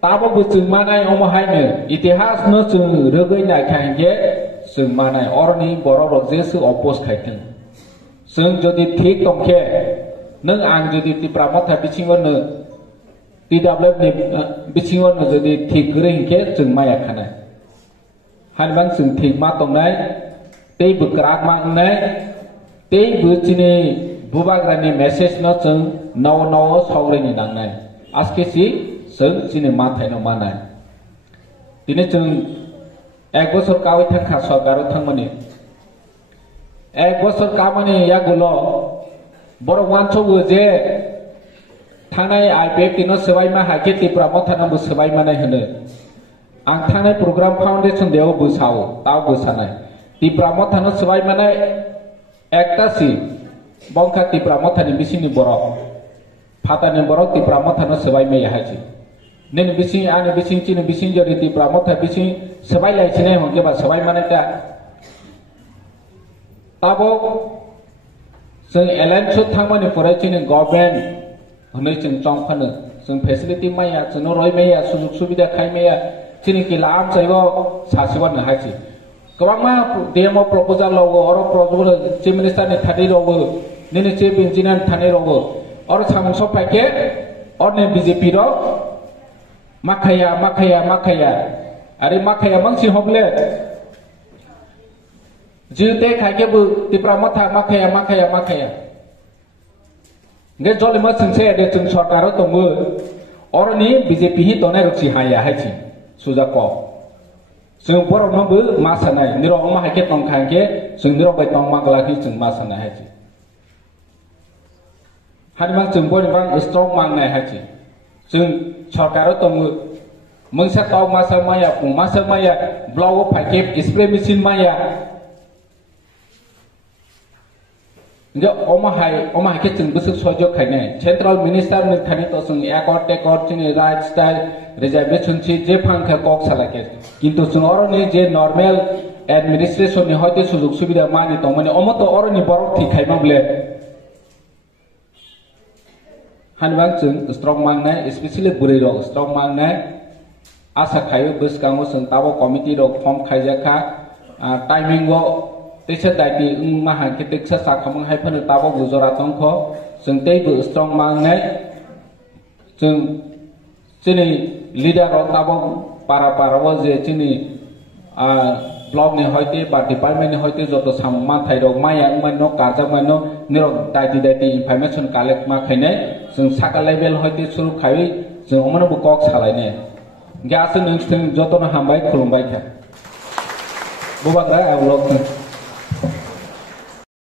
tabo bu chung manai omo haine itihas no chung rogoi nai khange chung manai orni borok rok jesu oppose khaitin chung jodi thik tongkhe nang ang jodi tipra matha bichingo no TWF ni bichingo no jodi thik gre hingke chung maya khana hanbang chung thik ma tongnai tei bu krak ma nai tei bu chini bubagrani message no chung no sogre ni dangnai aske si chung chini mathai no manai tini chung ek bochor kawi thangkha sarkaro thangmani ek bochor kamani yagulo borok wanchogo je thanai IPF tino sebaima haike tipra mothana bu sebaima nai hono ang thanai program foundation deo bu sao tao bu sanai tipra mothana sebaima nai ekta si bongkha tipra mothani bisini borok phatani borok tipra mothana sebaima yahaji nini bising ani bising chini bising jodi tipra motha bising sebai lai chine hongke ba sebai mane ta tabo sing elen chu thangmani pore chini government honoi chung chongphano sing facility maya chuno roi maya sujug subida khai maya chini ki lam chaigo sasiwan na haji kwangma demo proposal logo oro proposal chief minister ni thadi logo nini chief engineer thane logo oro samung so paike orne BJP ro makaya are makaya mangsi hoble jute khake bu tipra matha makaya nge jole ma singse de chung sarkaro tongu orni BJP hi tonai ruchi haya haji sujako sung boro no bu masanai niro ma hake tong khangke sung niro bai tong magla ki chung masanai haji hanmang chung boni bang strong mang nai haji sung sarkaro tongu mangsa tau masa maya blow paket spray machine maya nge oma hai ke chung busuk sojo khaine central minister ni thani to sung ekot chini right style reservation chi je phangkha kok salake kintu sung oroni je normal administration ni hoite sujug subida mani to mane omo to oroni borok thi khaima bole hanwang chung strong mangnai especially burei rok strong mangnai asa khayo buskango sung tabo committee rok form khaijakha timing wo teisa daiti maha ke teksa sakhamang haiphan tabo gujora tongkho sung tei bu strong mangnai sung chini leader rok tabo para wo je chini block ni hoite ba department ni hoite joto samma thai rok maya mano karja mano nirok daiti information collect ma khaine sung saka level hoite suru khai sung omano bu kok salai ne gas nung joto na hambai khulumbai kha bubagra ablok